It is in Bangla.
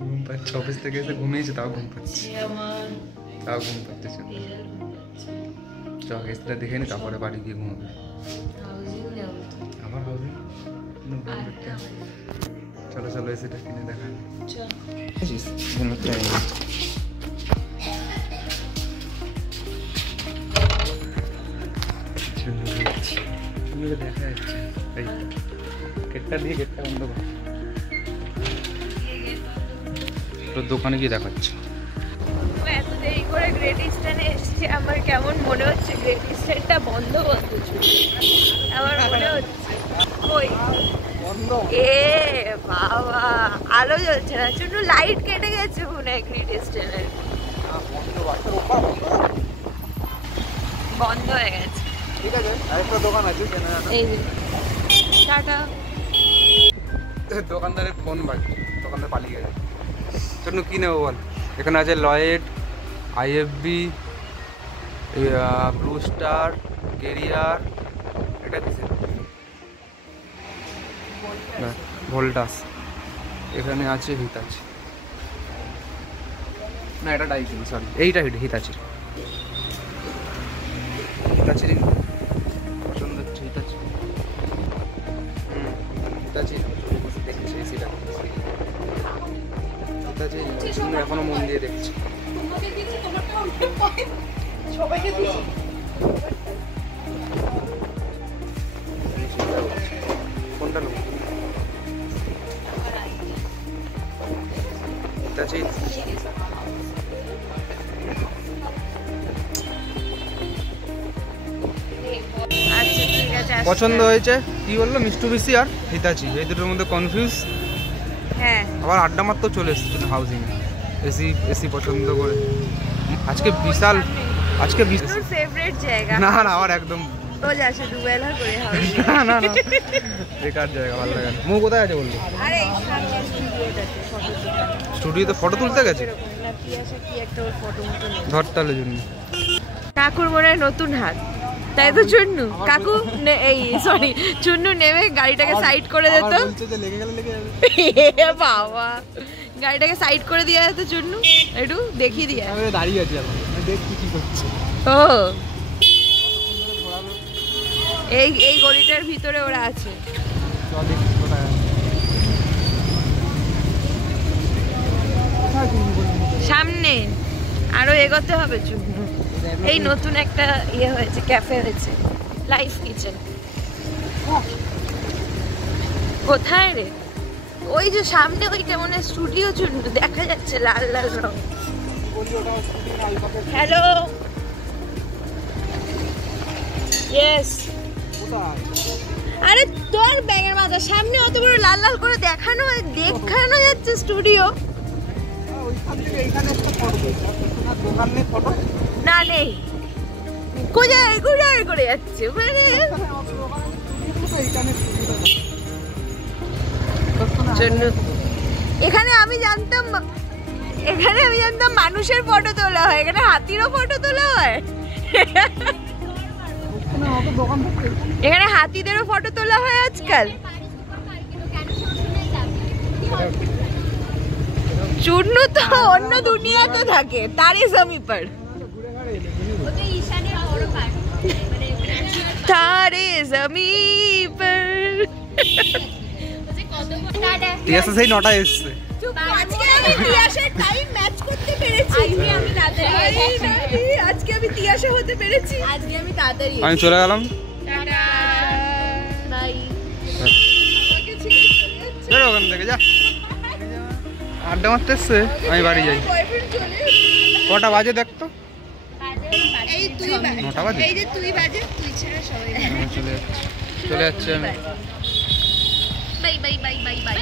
ঘুম পাচ্ছে, অফিস থেকে এসে ঘুমিয়েছে, তাও ঘুম পাচ্ছে, তাও ঘুম পাচ্ছে। চল এসিটা দেখে নি, তারপরে বাড়ি গিয়ে ঘুমাবে। আবার হবে চলো চলো এসিটা কিনে দেখা। দেখা যাচ্ছে এই গেটটা দিয়ে, গেটটা বন্ধ কর। তোর দোকানে গিয়ে দেখাচ্ছে। এত দেরি করে গ্রেট ইস্টার্নে এসেছি, আমার কেমন মনে হচ্ছে গ্রেট ইস্টার্নটা বন্ধ করতে আমার মনে হচ্ছে। কই এ বাবা, আলো জ্বলছে না, শুধু লাইট কেটে গেছে মনে হয় গ্রেট ইস্টার্নের। বন্ধ হয়ে গেছে। ঠিক আছে, আরেকটা দোকান আছে এই যে টাটা। দোকানদারের ফোন বাজছে, দোকানদার পালিয়ে গেছে। জন্য কি নেবো বল? এখানে আছে Lloyd, IFB, blue star, career, এটা দিছে ভোল্টাস, এখানে আছে হিতাচি, না এটা ডাইকিন, সরি এইটা হিতাচি। হিতাচি পছন্দ হচ্ছে, হিতাচি। হিতাচি দেখছি এসিটা, হিতাচি এখনো মন দিয়ে দেখছি। কোনটা নেব? হিতাচি। পছন্দ হয়েছে কি বললো? মিস্টুবিসি আর হিতাচি, এই দুটোর মধ্যে কনফিউজ। হ্যাঁ, আবার আড্ডা মারতেও চলে এসেছে হাউজিং এসি, এসি পছন্দ করে। আজকে বিশাল, আজকে ফেভারিট জায়গা। না না আমার একদম রোজ আসে দুবেলা করে হাউজিং। না না না বেকার জায়গা, ভালো লাগে না। মো কোথায় আছে বললো? আরে এই সামনে স্টুডিওটাতে ফটো তুলতে। স্টুডিওতে ফটো তুলতে গেছে? না কি আসে কি একটা ওর ফটো মতো নেই। ধরতালের জন্য কাকুর মনে হয় নতুন হাত, তাই তো চুন্নু কাকু এই সরি চুন্নু নেমে গাড়িটাকে সাইড করে দিত। বাবা, গাড়িটাকে সাইড করে দিয়ে যেত চুন্নু, একটু দেখিয়ে দিয়ে। দাঁড়িয়ে আছি এখন, দেখছি কি করছে। ও এই গলিটার ভিতরে ওরা আছে। সামনে আরো এগোতে হবে চুন্নু। এই নতুন একটা ইয়ে হয়েছে, ক্যাফে হয়েছে, লাইফ কিচেন। কোথায় রে? ওই যে সামনে ওইটা মনে হয় স্টুডিও চুন্নু, দেখা যাচ্ছে লাল লাল রং। Hello, yes. আরে তোর ব্যাঙের মাথা, সামনে অত বড় লাল লাল করে দেখানো যাচ্ছে স্টুডিও। না নেই, কোথায় করে যাচ্ছে মানে। এখানে আমি জানতাম মানুষের ফটো তোলা হয়, এখানে হাতিরও ফটো তোলা হয়। এখানে হাতিদেরও ফটো তোলা হয় আজকাল। চুন্নু তো অন্য দুনিয়াতে থাকে, তারে জমি পর তারে জমি পর। তিয়াসা সেই 9টায় এসছে। আজকে আমি তিয়াসার টাইম ম্যাচ করতে পেরেছি। আজকে আমি তিয়াসা হতে পেরেছি। আজকে আমি তাড়াতাড়ি আমি চলে গেলাম। Tata bye. বেরো ওখান থেকে, যা। আড্ডা মারতে এসছে, আমি বাড়ি যাই। কটা বাজে দেখতো? এই 9টা বাজে। এই যে তুই বাজে, তুই ছাড়া সবাই চলে যাচ্ছে আমি। Bye bye bye bye bye.